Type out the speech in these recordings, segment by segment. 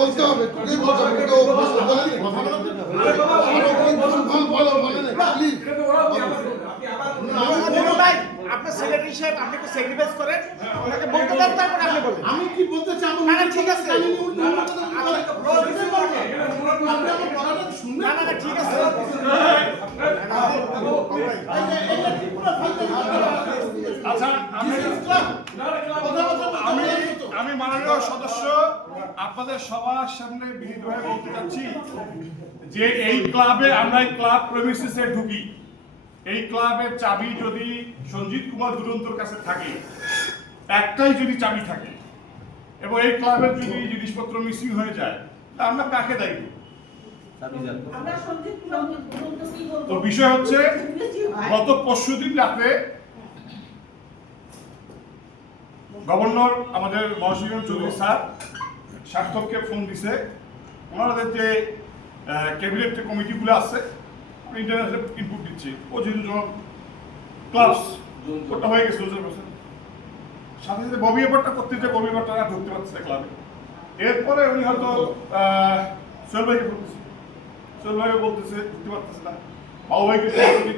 বলতে হবে, তোকেই বলতে হবে, কেউ বলেনি কথা বলো বলে না প্লিজ। আপনার সেক্রেটারি সাহেব আপনি একটু স্যাক্রিফাইস করেন, ওনাকে বলতে দেন, তারপরে আপনি বলেন। আমি কি বলতে চাই? না না ঠিক আছে, না না ঠিক আছে। আচ্ছা, আমি মাননীয় সদস্য আপনাদের সবার সামনে বিনীতভাবে বলতে চাচ্ছি যে এই ক্লাবে আমরা এই ক্লাব প্রেমিসিসে ঢুকি, এই ক্লাবের চাবি যদি সঞ্জিত কুমার দুরন্তর কাছে থাকে, একটাই যদি চাবি থাকে, এবং এই ক্লাবের যদি জিনিসপত্র মিসিং হয়ে যায়, তা আমরা কাকে দায়ী করব? তো বিষয় হচ্ছে গত পরশুদিন রাতে গভর্নর আমাদের মহসিন চৌধুরী স্যার সার্থককে ফোন দিছে, ওনাদের যে ক্যাবিনেট কমিটিগুলো আছে ইন্টারন্যাশনাল ইনপুট দিচ্ছে, ও যেহেতু ক্লাবস ওটা হয়ে গেছে সাথে সাথে ববি ব্যাপারটা করতে যে ববি ব্যাপারটা ঢুকতে পারছে ক্লাবে। এরপরে উনি হয়তো সোহেল ভাইকে বলতেছে, সোহেল ভাইকে বলতেছে ঢুকতে পারতেছে না, বাবু ভাইকে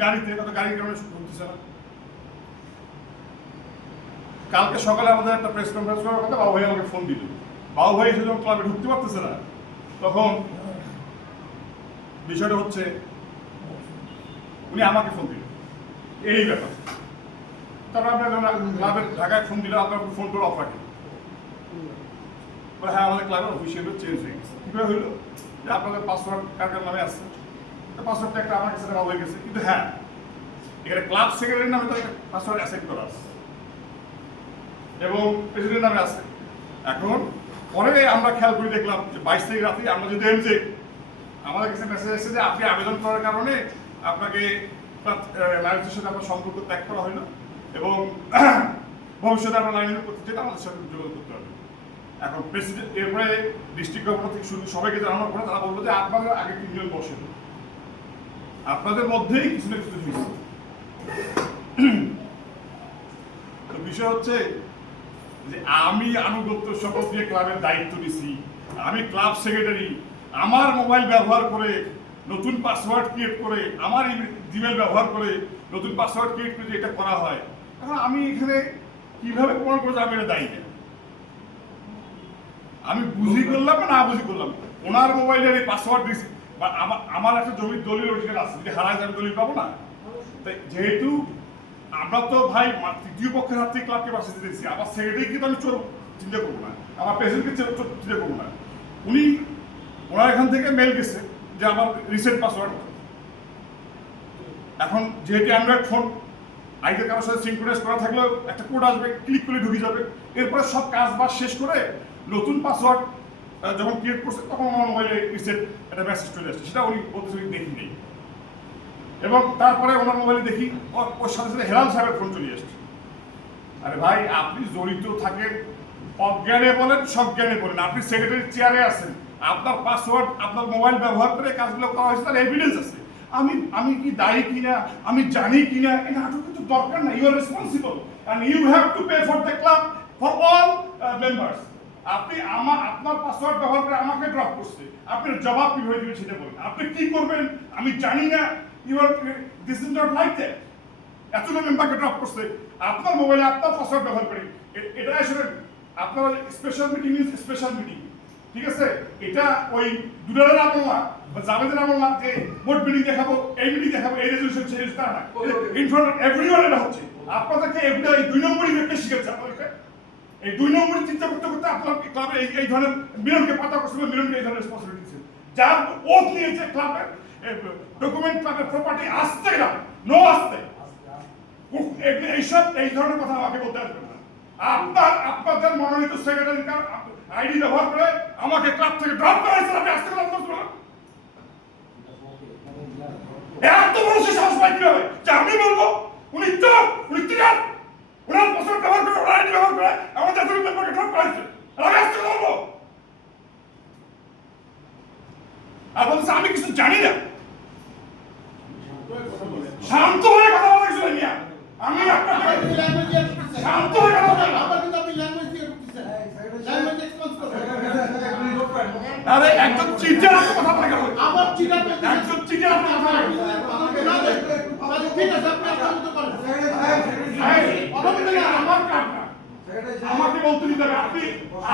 গাড়িতে গাড়ির কারণে ঢুকতেছে না। কালকে সকালে আমাদের একটা প্রেস কনফারেন্স করার কথা, বাবু ভাই আমাকে ফোন দিল, বাবু ভাই এসে যখন ক্লাবে ঢুকতে পারতেছে না, তখন বিষয়টা হচ্ছে উনি আমাকে ফোন দিল এই ব্যাপার। তারপর আপনার ক্লাবের ঢাকায় ফোন দিলে আপনার ফোন করে অফ রাখেন, হ্যাঁ আমাদের ক্লাবের অফিসিয়াল চেঞ্জ হয়ে গেছে। কীভাবে হইলো যে আপনাদের পাসওয়ার্ড কার কার নামে আসছে, পাসওয়ার্ডটা একটা আমার কাছে হয়ে গেছে, কিন্তু হ্যাঁ এখানে ক্লাব সেক্রেটারির নামে তো একটা পাসওয়ার্ড অ্যাসেপ্ট করা আছে এবং প্রেসিডেন্টের নামে আছে। এখন পরে আমরা খেয়াল করে দেখলাম যে 22 তারিখ রাতে আমরা যদি যে আমাদের কাছে মেসেজ এসেছে যে আপনি আবেদন করার কারণে আপনাকে ম্যানেজারের সাথে আপনার সম্পর্ক ত্যাগ করা হলো এবং ভবিষ্যতে আপনার লাইন করতে চাইলে আমাদের সাথে যোগাযোগ করতে হবে। এখন প্রেসিডেন্ট এরপরে ডিস্ট্রিক্ট গভর্নর থেকে শুরু সবাইকে জানানোর পরে তারা বললো যে আপনাদের আগে 3 জন বসেন, আপনাদের মধ্যেই কিছু না কিছু হয়েছে। তো বিষয় হচ্ছে যে আমি আনুগত্য শপথ দিয়ে ক্লাবের দায়িত্ব নিছি, আমি ক্লাব সেক্রেটারি, আমার মোবাইল ব্যবহার করে নতুন পাসওয়ার্ড ক্রিয়েট করে, আমার জিমেল ব্যবহার করে নতুন পাসওয়ার্ড ক্রিয়েট করে এটা করা হয়। এখন আমি এখানে কিভাবে প্রমাণ করতে আমি এটা দায়ী না, আমি বুঝি করলাম না বুঝি করলাম, ওনার মোবাইলের এই পাসওয়ার্ড দিয়েছি বা আমার একটা জমির দলিল অরিজিনাল আছে, যদি হারায় আমি দলিল পাবো না। তাই যেহেতু আমরা তো ভাই তৃতীয় পক্ষের হাত থেকে ক্লাবকে বাঁচিয়ে দিয়েছি, আমার সেক্রেটারিকে তো আমি চোর চিন্তা করবো না, আমার প্রেসিডেন্টকে চোর চিন্তা করবো না। ওনার এখান থেকে মেল গেছে যে আমার রিসেন্ট পাসওয়ার্ড। এখন যেহেতু অ্যান্ড্রয়েড ফোন আইতে কারোর সাথে সিনক্রোনাইজ করা থাকলেও একটা কোড আসবে, ক্লিক করে ঢুকে যাবে, এরপরে সব কাজ বাজ শেষ করে নতুন পাসওয়ার্ড যখন ক্রিয়েট করছে তখন আমার মোবাইলে রিসেট একটা মেসেজ চলে আসছে, সেটা উনি বলতেছে দেখি নেই। এবং তারপরে ওনার মোবাইলে দেখি ওর সাথে সাথে হেলাল সাহেবের ফোন চলে আসছে। আরে ভাই আপনি জড়িত থাকেন অজ্ঞানে বলেন সজ্ঞানে বলেন, আপনি সেক্রেটারির চেয়ারে আছেন, আপনার পাসওয়ার্ড আপনার মোবাইল ব্যবহার করে কাজগুলো করা হয়েছে, তার এভিডেন্স আছে। আমি কি দায়ী কিনা, আমি জানি কিনা, এটা কিন্তু দরকার না। You are responsible and you have to pay for the club for all members. আপনি আপনার পাসওয়ার্ড ব্যবহার করে আমাকে ড্রপ করছে, আপনার জবাব কিভাবে দিবেন সেটা বলেন, আপনি কি করবেন আমি জানি না। You are this is not like that. এতগুলো মেম্বারকে ড্রপ করছে আপনার মোবাইলে আপনার পাসওয়ার্ড ব্যবহার করে, এটা আসলে আপনার special meeting is special meeting, ঠিক আছে? এটা ওই দুলালের আমল না বা জাভেদের আমল না যে বোর্ড মিটিং দেখাবো, এই মিটিং দেখাবো, এই রেজলিউশন সেই তা না, ইন ফ্রন্ট অফ এভরিওয়ান এটা হচ্ছে। আপনাদেরকে এগুলো এই 2 নম্বরই ব্যক্তি শিখেছে আপনাদেরকে, এই 2 নম্বরই চিন্তা করতে করতে আপনার ক্লাবে এই ধরনের মিলনকে পাতা করছিল, মিলনকে এই ধরনের রেসপন্সিবিলিটি ছিল, যার ওথ নিয়েছে ক্লাবের ডকুমেন্ট ক্লাবের প্রপার্টি আসতে না নো আসতে, এইসব এই ধরনের কথা আমাকে বলতে আসবেন না। আপনাদের মনোনীত সেক্রেটারি আইডি ব্যবহার করে আমাকে ক্লাব থেকে ড্রপ করা হয়েছে, আপনি আসতে ক্লাব করতে পারেন? এত বড় সাহস পাই কিভাবে যে আমি বলবো উনি চোর, উনি টিকার, ওনার পাসওয়ার্ড ব্যবহার করে, ওনার আইডি ব্যবহার করে আমাদের জাতীয় মেম্বারকে ড্রপ করা হয়েছে, আর আমি আসতে বলবো? আর বলছে আমি কিছু জানি না। শান্ত হয়ে কথা বলা কিছু নেই, আমি আপনাকে শান্ত হয়ে কথা বলা, আবার কিন্তু আপনি ল্যাঙ্গুয়েজ দিয়ে করতেছেন, ল্যাঙ্গুয়েজ এক্সপোজ করছেন। আরে একজন চিটার আপনি কথা বলে গেল আবার চিটার পেতে একজন চিটার আপনি কথা বলে গেল ঠিক আছে আপনি আপনার মতো করেন আমার কাজ না আমাকে বলতে দিতে হবে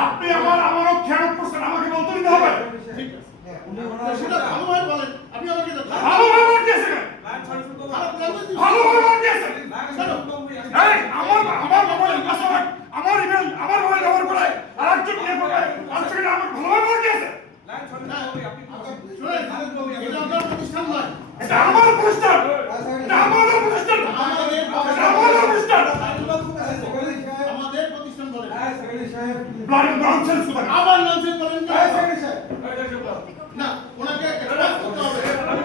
আপনি আমারও খেয়াল করছেন আমাকে বলতে দিতে হবে ঠিক আছে সেটা ভালোভাবে বলেন আপনি আমাকে ভালোভাবে বলতে দিয়েছেন খারাপ লাগবে ভালোভাবে বলতে দিয়েছেন এই আমার মোবাইল পাসওয়ার্ড আমার ইমেল আমার মোবাইল ব্যবহার করে আরেকজন নিয়ে করে আর সেটা আমার ভালোভাবে বলতে দিয়েছেন শুনেন এটা আপনার প্রতিষ্ঠান নয় এটা আমার প্রতিষ্ঠান এটা আমাদের প্রতিষ্ঠান এটা আমাদের প্রতিষ্ঠান আমাদের প্রতিষ্ঠান বলেন ব্লাড ননসেন্স কথা আবার ননসেন্স বলেন